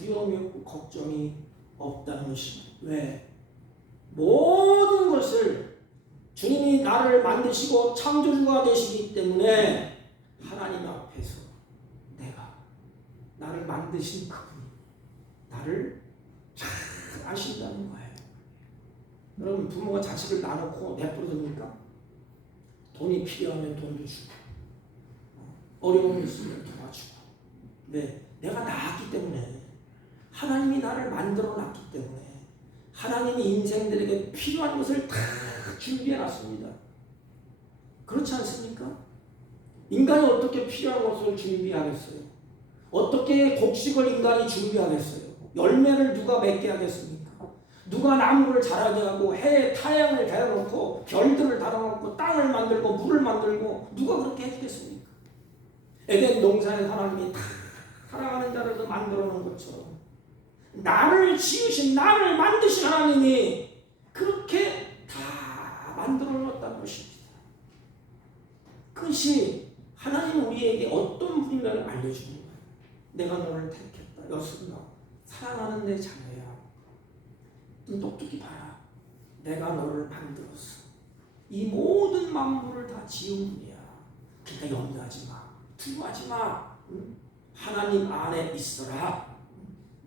두려움이 없고 걱정이 없다는 것입니다. 왜? 모든 것을 주님이 나를 만드시고 창조주가 되시기 때문에 하나님 앞에서 내가 나를 만드신 그분이 나를 잘 아신다는 거예요. 여러분, 부모가 자식을 낳아놓고 내버려 둡니까? 돈이 필요하면 돈도 주고 어려움이 있으면 도와주고. 네, 내가 낳았기 때문에, 하나님이 나를 만들어 놨기 때문에 하나님이 인생들에게 필요한 것을 다 준비해 놨습니다. 그렇지 않습니까? 인간이 어떻게 필요한 것을 준비하겠어요? 어떻게 곡식을 인간이 준비하겠어요? 열매를 누가 맺게 하겠습니까? 누가 나무를 자라게 하고 해에 타양을 달아놓고 별들을 달아놓고 땅을 만들고 물을 만들고 누가 그렇게 해주겠습니까? 에덴 동산에 하나님이 다 사랑하는 자를 만들어 놓은 것처럼 나를 지으신, 나를 만드신 하나님이 그렇게 다 만들어 놓았다는 것입니다. 그것이 하나님 우리에게 어떤 분인가를 알려주는 거예요. 내가 너를 택했다. 여순아, 사랑하는 내 자녀야. 좀 똑똑히 봐라. 내가 너를 만들었어. 이 모든 만물을 다 지은 분이야. 그러니까 염려하지 마. 두려워하지 마. 응? 하나님 안에 있어라.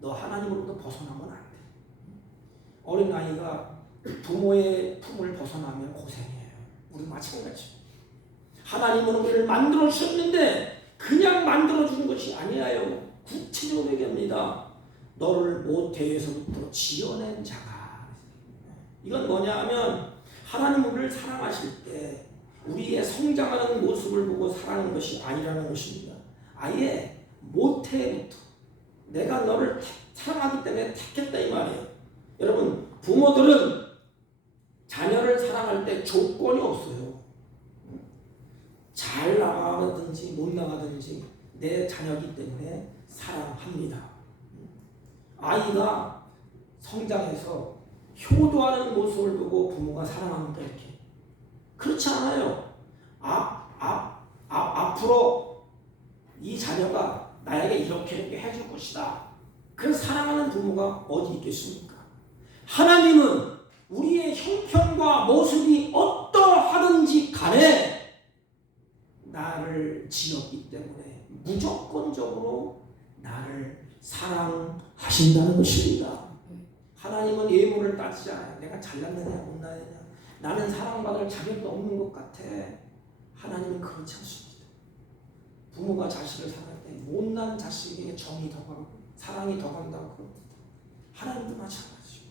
너 하나님으로부터 벗어나면 안 돼. 어린아이가 부모의 품을 벗어나면 고생해요. 우리 마찬가지. 하나님은 우리를 만들어 주셨는데 그냥 만들어 주는 것이 아니에요. 구체적으로 얘기합니다. 너를 모태에서부터 지어낸 자가. 이건 뭐냐 하면 하나님 우리를 사랑하실 때 우리의 성장하는 모습을 보고 사랑하는 것이 아니라는 것입니다. 아예 모태부터 내가 너를 사랑하기 때문에 택했다 이 말이에요. 여러분, 부모들은 자녀를 사랑할 때 조건이 없어요. 잘 나가든지 못 나가든지 내 자녀이기 때문에 사랑합니다. 아이가 성장해서 효도하는 모습을 보고 부모가 사랑합니까? 이렇게 그렇지 않아요. 앞으로 이 자녀가 나에게 이렇게 해줄 것이다. 그래서 사랑하는 부모가 어디 있겠습니까? 하나님은 우리의 형편과 모습이 어떠하든지 간에 나를 지었기 때문에 무조건적으로 나를 사랑하신다는 것입니다. 하나님은 예물을 따지지 않아요. 내가 잘났느냐 못났느냐, 나는 사랑받을 자격도 없는 것 같아. 하나님은 그렇지 않습니다. 부모가 자식을 사랑할 때 못난 자식에게 정이 더 가고 사랑이 더 간다고 그럽니다. 하나님도 마찬가지죠.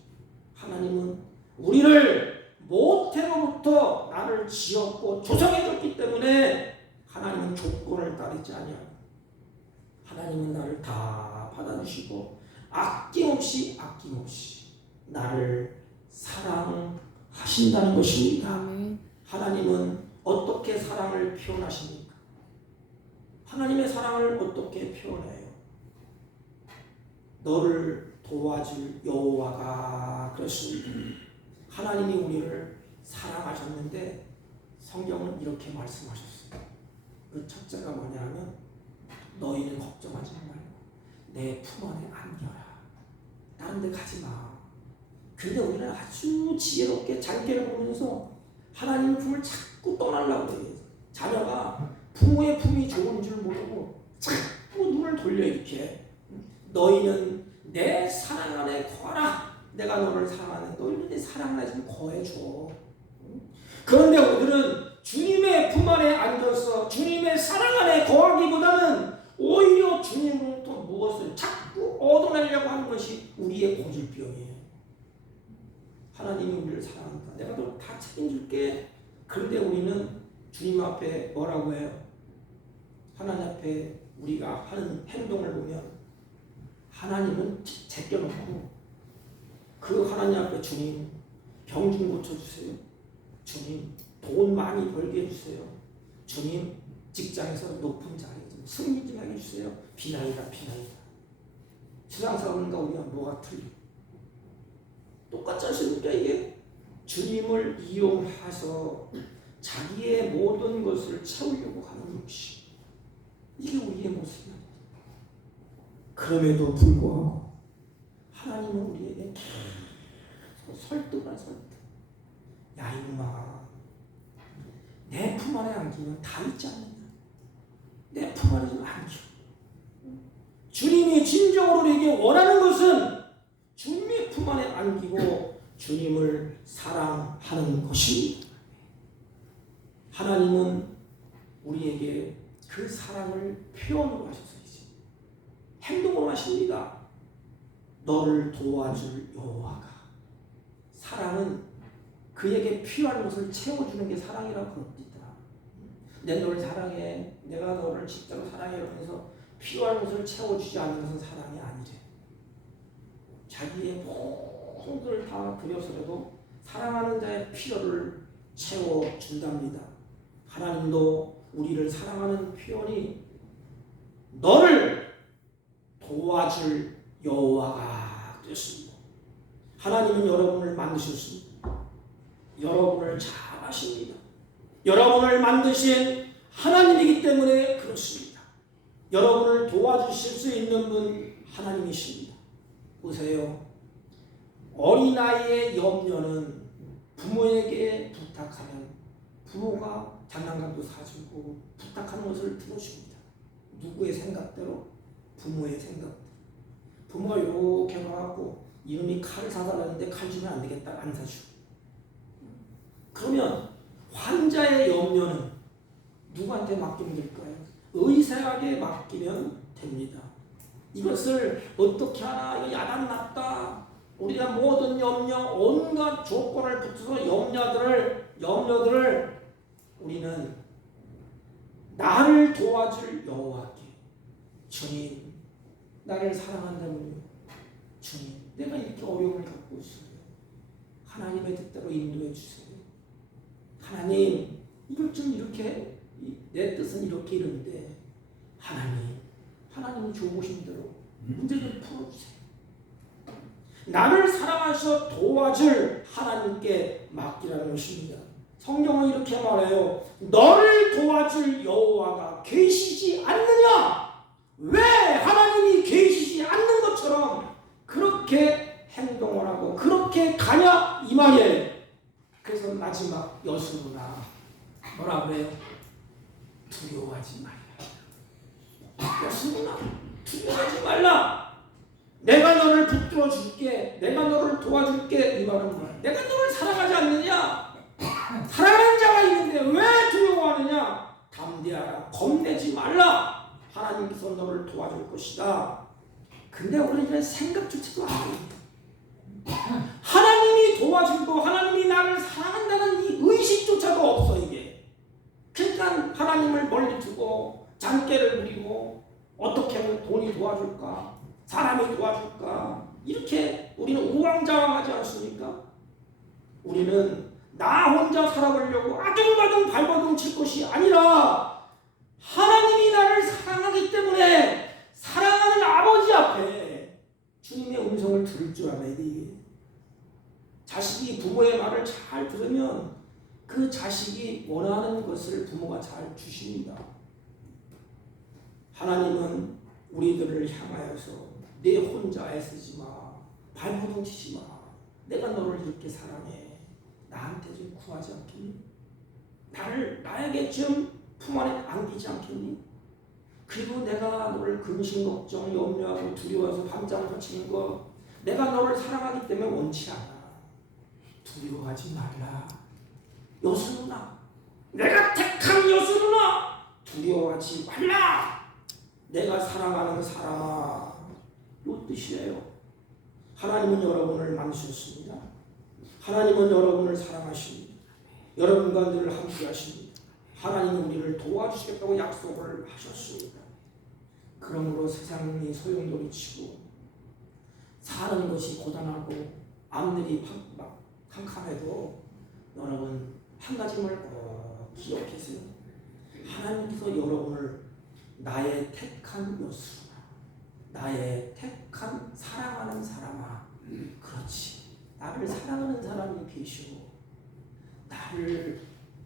하나님은 우리를 모태로부터 나를 지었고 조성해줬기 때문에 하나님은 조건을 따르지 아니하고 하나님은 나를 다 받아주시고 아낌없이 나를 사랑하신다는 것입니다. 하나님은 어떻게 사랑을 표현하십니까? 하나님의 사랑을 어떻게 표현해요? 너를 도와줄 여호와가 그랬습니다. 하나님이 우리를 사랑하셨는데 성경은 이렇게 말씀하셨어요. 그 첫째가 뭐냐면 너희는 걱정하지 말고 내 품 안에 안겨라. 다른 데 가지 마. 근데 우리는 아주 지혜롭게 장계를 보면서 하나님의 품을 자꾸 떠나려고 해요. 자녀가 부모의 품이 좋은 줄 모르고 자꾸 눈을 돌려 이렇게. 너희는 내 사랑 안에 거하라. 내가 너를 사랑하는 너희는 내 사랑 안에 좀 거해줘. 그런데 우리는 주님의 품 안에 앉아서 주님의 사랑 안에 거하기보다는 오히려 주님으로부터 무엇을 자꾸 얻어내려고 하는 것이 우리의 고질병이에요. 하나님이 우리를 사랑한다. 내가 너 다 책임질게. 그런데 우리는 주님 앞에 뭐라고 해요? 하나님 앞에 우리가 하는 행동을 보면 하나님은 제껴놓고 그 하나님 앞에 주님 병 좀 고쳐주세요. 주님 돈 많이 벌게 해주세요. 주님 직장에서 높은 자리 좀 승리 좀 해주세요. 비난이다. 세상 사람과 우리가 뭐가 틀려? 똑같지 않습니까? 이게 주님을 이용해서 자기의 모든 것을 채우려고 하는 욕심, 이게 우리의 모습이야. 그럼에도 불구하고 하나님은 우리에게 계속 설득을 설득. 야 이놈아, 내 품 안에 안기면 다 있지 않느냐. 내 품 안에 좀 안겨. 주님이 진정으로 우리에게 원하는 것은 주님의 품 안에 안기고 주님을 사랑하는 것입니다. 하나님은 우리에게 그 사랑을 표현으로 하셨어요. 행동으로 하십니다. 너를 도와줄 여호와가. 사랑은 그에게 필요한 것을 채워주는 게 사랑이라고 그럽니다. 내 너를 사랑해, 내가 너를 진짜로 사랑해 이러면서 필요한 것을 채워주지 않는 것은 사랑이 아니래. 자기의 모든 것을 다 들여서라도 사랑하는 자의 필요를 채워준답니다. 하나님도 우리를 사랑하는 표현이 너를 도와줄 여호와가 되었습니다. 하나님은 여러분을 만드셨습니다. 여러분을 잘 아십니다. 여러분을 만드신 하나님이기 때문에 그렇습니다. 여러분을 도와주실 수 있는 분 하나님이십니다. 보세요. 어린아이의 염려는 부모에게 부탁하면 부모가 장난감도 사주고 부탁하는 것을 들어줍니다. 누구의 생각대로? 부모의 생각대로. 부모가 이렇게 가고 이놈이 칼을 사달라는데 칼 주면 안 되겠다, 안 사주고. 그러면 환자의 염려는 누구한테 맡기면 될까요? 의사에게 맡기면 됩니다. 이것을 어떻게 하나, 이거 야단났다. 우리가 모든 염려, 온갖 조건을 붙여서 염려들을 우리는 나를 도와줄 여호와께, 주님, 나를 사랑한다면요. 주님, 내가 이렇게 어려움을 겪고 있어요. 하나님의 뜻대로 인도해 주세요. 하나님, 이걸 좀 이렇게, 내 뜻은 이렇게 이런데 하나님은 좋으신 대로 문제를 풀어주세요. 나를 사랑하셔 도와줄 하나님께 맡기라는 것입니다. 성경은 이렇게 말해요. 너를 도와줄 여호와가 계시지 않느냐? 왜 하나님이 계시지 않는 것처럼 그렇게 행동을 하고 그렇게 가냐? 이 말이에요. 그래서 마지막 여수구나 뭐라 그래요? 두려워하지 말라. 여수구나 두려워하지 말라. 내가 너를 붙들어 줄게. 내가 너를 도와줄게. 이 말은 뭐야? 내가 너를 사랑하지 않느냐? 사랑하는 자가 있는데 왜 두려워하느냐? 담대하라. 겁내지 말라. 하나님께서 너를 도와줄 것이다. 근데 우리는 생각조차도 안 합니다. 하나님이 도와주고 하나님이 나를 사랑한다는 이 의식조차도 없어 이게. 그러니까 하나님을 멀리 두고 잔꾀를 부리고 어떻게 하면 돈이 도와줄까? 사람이 도와줄까? 이렇게 우리는 우왕좌왕하지 않습니까? 우리는 나 혼자 살아보려고 아둥바둥 발버둥 칠 것이 아니라 하나님이 나를 사랑하기 때문에 사랑하는 아버지 앞에 주님의 음성을 들을 줄 알아야 돼. 자식이 부모의 말을 잘 들으면 그 자식이 원하는 것을 부모가 잘 주십니다. 하나님은 우리들을 향하여서 내 혼자 애쓰지 마. 발버둥 치지 마. 내가 너를 이렇게 사랑해. 나한테 좀 구하지 않겠니? 나에게 좀 품 안에 안기지 않겠니? 그리고 내가 너를 근심 걱정 염려하고 두려워서 밤잠 설치는 거 내가 너를 사랑하기 때문에 원치 않아. 두려워하지 말라. 여수 누나, 내가 택한 여수 누나, 두려워하지 말라. 내가 사랑하는 사람아. 이 뜻이에요. 하나님은 여러분을 만드셨습니다. 하나님은 여러분을 사랑하십니다. 여러분과 늘 함께 하십니다. 하나님은 우리를 도와주시겠다고 약속을 하셨습니다. 그러므로 세상이 소용돌이치고 사는 것이 고단하고 앞일이 막 캄캄해도 여러분 한 가지만 꼭 기억하세요. 하나님께서 여러분을 나의 택한 여수라, 나의 택한 사랑하는 사람아. 그렇지. 나를 사랑하는 사람이 계시고 나를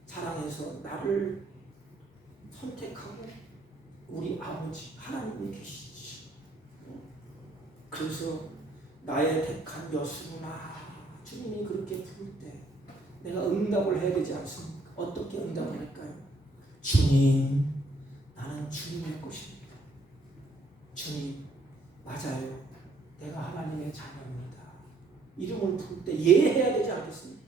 사랑해서 나를 선택하고 우리 아버지 하나님이 계시지. 그래서 나의 택한 여수구나. 주님이 그렇게 부를 때 내가 응답을 해야 되지 않습니까? 어떻게 응답을 할까요? 주님, 나는 주님의 것입니다. 주님, 맞아요. 내가 하나님의 자녀입니다. 이름을 부를 때 예해야 되지 않겠습니까?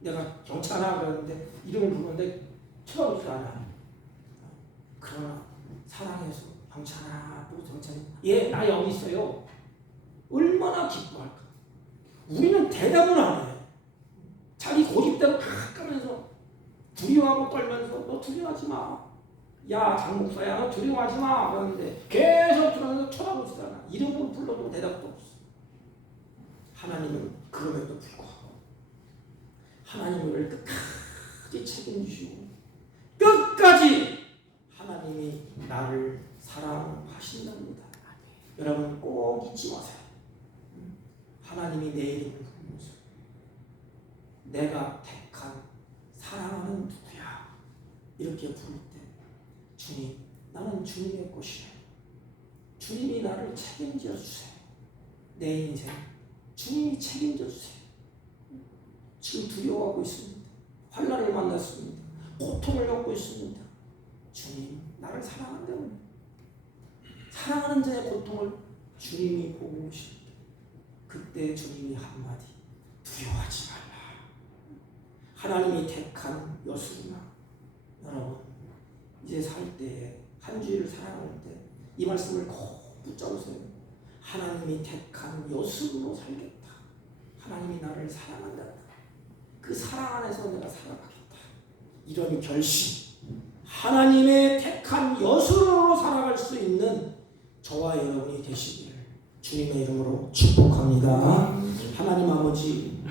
내가 경찰아 그러는데 이름을 부르는데 쳐다보지 않아. 그러나 사랑해서 경찰아, 또 경찰이 나 여기 있어요. 얼마나 기뻐할까. 우리는 대답을 안 해. 자기 고집대로 탁 가면서 두려워하고 떨면서 너 두려워하지 마. 야 장목사야 너 두려워하지 마. 그러는데 계속 들어서 쳐다보지 않아. 이름으로 불러도 대답도 없어. 하나님은 그럼에도 불구하고 하나님을 끝까지 책임지시고 끝까지 하나님이 나를 사랑하신답니다. 여러분 꼭 잊지 마세요. 하나님이 내 이름을 부르면서 내가 택한 사랑하는 누구야 이렇게 부를 때 주님, 나는 주님의 것이에요. 주님이 나를 책임져 주세요. 내 인생 주님이 책임져 주세요. 지금 두려워하고 있습니다. 환난을 만났습니다. 고통을 겪고 있습니다. 주님, 나를 사랑한다면 사랑하는 자의 고통을 주님이 보고 오십니다. 그때 주님이 한마디, 두려워하지 말라. 하나님이 택한 여수구나. 여러분, 이제 살 때에 한 주일을 살아갈 때 이 말씀을 꼭 붙잡으세요. 하나님이 택한 여수구로 살겠다. 하나님이 나를 사랑한다. 그 사랑 안에서 내가 살아가겠다. 이런 결심, 하나님의 택한 여수로 살아갈 수 있는 저와 여러분이 되시기를 주님의 이름으로 축복합니다. 하나님 아버지,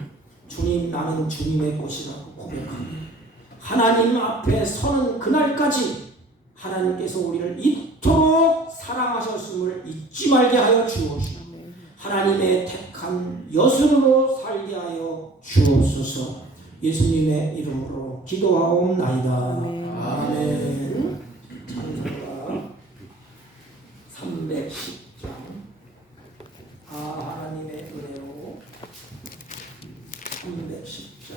주님, 나는 주님의 것이라고 고백합니다. 하나님 앞에 서는 그날까지 하나님께서 우리를 이토록 사랑하셨음을 잊지 말게 하여 주옵시고 하나님의 택한 여수로 살게 하여 주옵소서. 예수님의 이름으로 기도하옵나이다. 아멘. 찬송가 310장 하나님의 은혜로 310장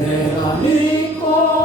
내가 믿고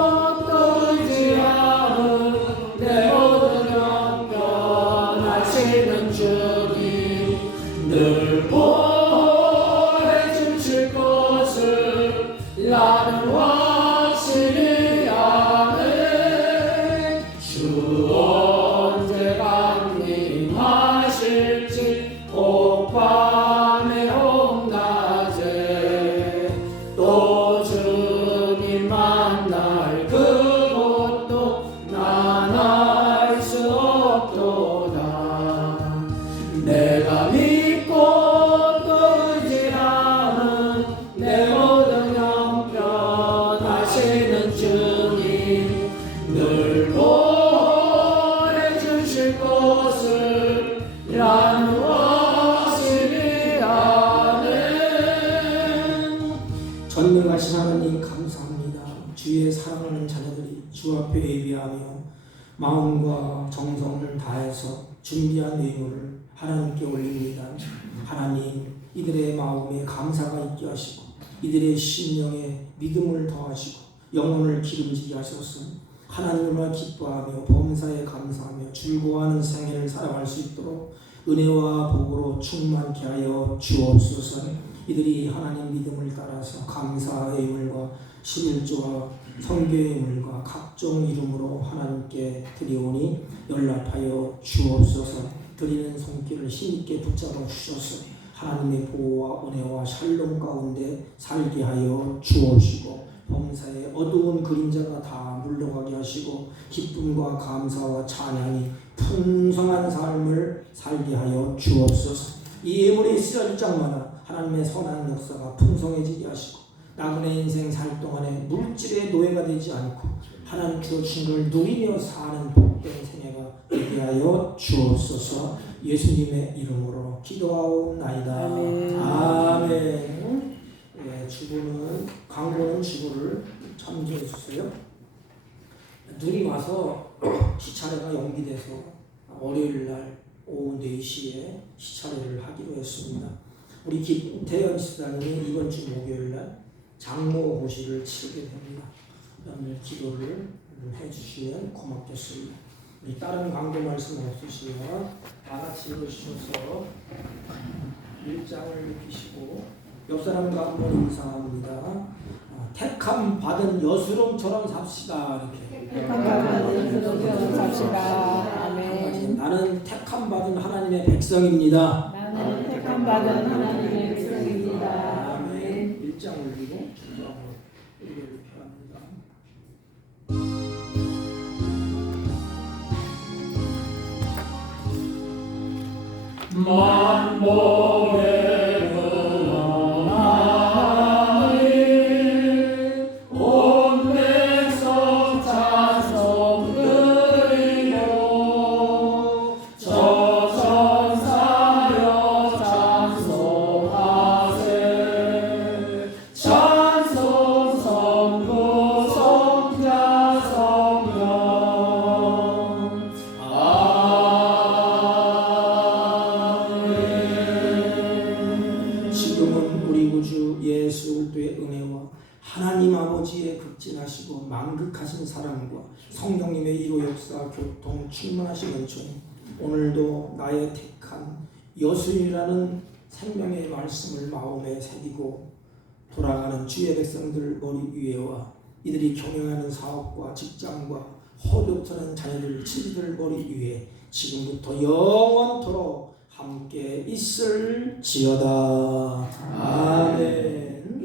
하시는 주님 늘 보내주실 것을 나누었으리 아멘. 전능하신 하나님 감사합니다. 주의 사랑하는 자녀들이 주 앞에 예비하며 마음과 정성을 다해서 준비한 예물을 하나님께 올립니다. 하나님, 이들의 마음에 감사가 있게 하시고 이들의 심령에 믿음을 더하시고 영혼을 기름지게 하소서. 하나님을 기뻐하며 범사에 감사하며 즐거워하는 생애를 살아갈 수 있도록 은혜와 복으로 충만케 하여 주옵소서. 이들이 하나님 믿음을 따라서 감사의 예물과 11조와 성교의 예물과 각종 이름으로 하나님께 드리오니 연락하여 주옵소서. 드리는 손길을 힘있게 붙잡아 주셔서 하나님의 보호와 은혜와 샬롬 가운데 살게 하여 주옵시고 범사의 어두운 그림자가 다 물러가게 하시고 기쁨과 감사와 찬양이 풍성한 삶을 살게 하여 주옵소서. 이 예물이 쓰여질 적마다 하나님의 선한 역사가 풍성해지게 하시고 나그네 인생 살 동안에 물질의 노예가 되지 않고 하나님 주신 걸 누리며 사는 복된 생애가 되게 하여 주옵소서. 예수님의 이름으로 기도하옵나이다. 아멘. 아멘. 네, 주부는 광고는 주부를 참조해 주세요. 눈이 와서 시차례가 연기돼서 월요일 날 오후 4시에 시차례를 하기로 했습니다. 우리 김태현 집사님이 이번 주 목요일 날 장모 고시를 치르게 됩니다. 오늘 기도를 해주시면 고맙겠습니다. 우리 다른 광고 말씀 없으시면 다 같이 읽으셔서 1장을 읽으시고 옆 사람과 한번 인사합니다. 택함 받은 여수롬처럼 삽시다. 이렇게. 택함 받은 여수롬처럼 삽시다. 아멘. 나는 택함 받은 하나님의 백성입니다. 나는 택함 받은 하나님의 백성입니다. 아멘. 1장 올리고 2장을 이렇게 합니다. 만복의 온 백성 찬송 드리고 저천사여 찬송하세. 찬송 성부 성자 성령 아멘. 지금은 우리 구주 예수 그리스도의 은혜와 하나님 아버지의 극진하시고 만극하신 사랑과 성령님의 이로 역사 교통 충만하신 은총이 오늘도 나의 택한 여수인이라는 생명의 말씀을 마음에 새기고 돌아가는 주의 백성들 머리 위에와 이들이 경영하는 사업과 직장과 허리없는 자녀들 친구들 머리 위에 지금부터 영원토록 함께 있을지어다. 아멘.